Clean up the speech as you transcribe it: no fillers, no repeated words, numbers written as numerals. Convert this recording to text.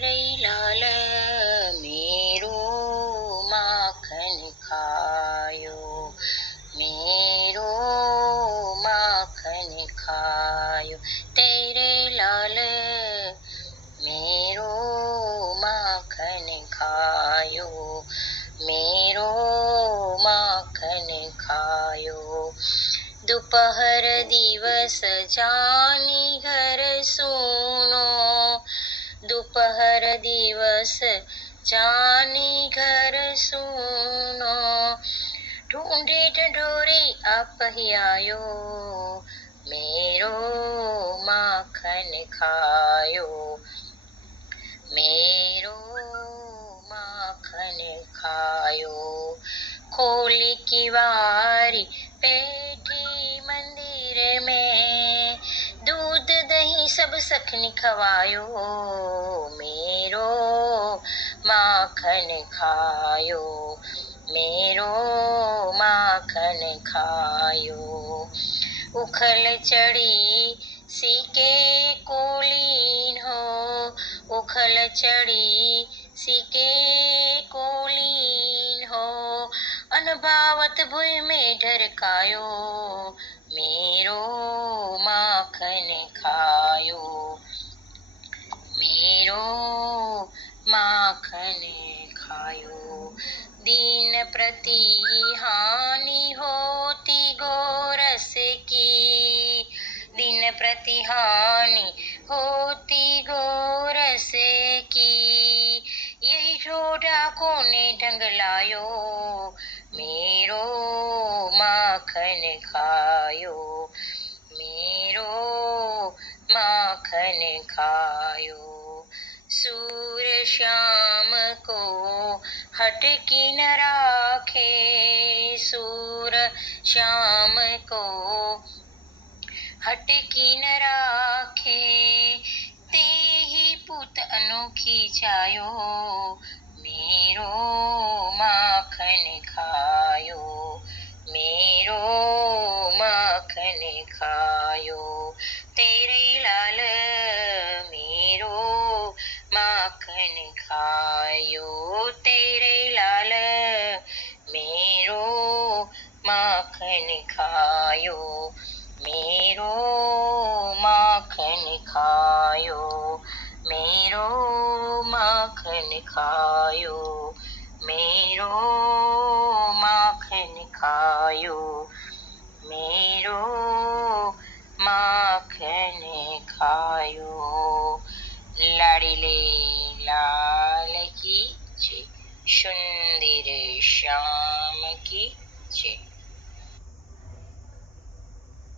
तेरे लाल मेरो माखन खायो, मेरो माखन खायो। तेरे लाल मेरो माखन खायो, मेरो माखन खायो। दोपहर दिवस जानी घर सुनो, दोपहर दिवस जानी घर सुनो। ढूंढे ढंढोरे आप ही आयो, मेरो माखन खायो, मेरो माखन खायो। खोल की वारी बैठी मंदिर में, दूध दही सब सखनी खवायो, मेरो माखन खायो, मेरो माखन खायो। उखल चढ़ी सीके कोलीन हो, उखल चढ़ी सीके कोलीन हो। अनभावत भुइ में ढरकायो, मेरो माखन खायो, मेरो माखन खायो। दीन प्रति हानि होती गोरस की, दिन प्रति हानि होती गोरस की। यही ठोडा कोने ढंग लायो, मेरो माखन खायो, मेरो माखन खायो। सूर श्याम को हट की न राखे, सूर श्याम को हट की न राखे। ते ही पूत अनोखी जायो, मेरो माखन खायो, मेरो माखन खायो। तेरे लाल मेरो माखन खायो, तेरे लाल मेरो माखन खायो, मेरो माखन खायो, मेरो माखन खायो, मेरो माखन खायो, मेरो माखन खायो। लाडीले लाल की जय, सुंदर श्याम की जय।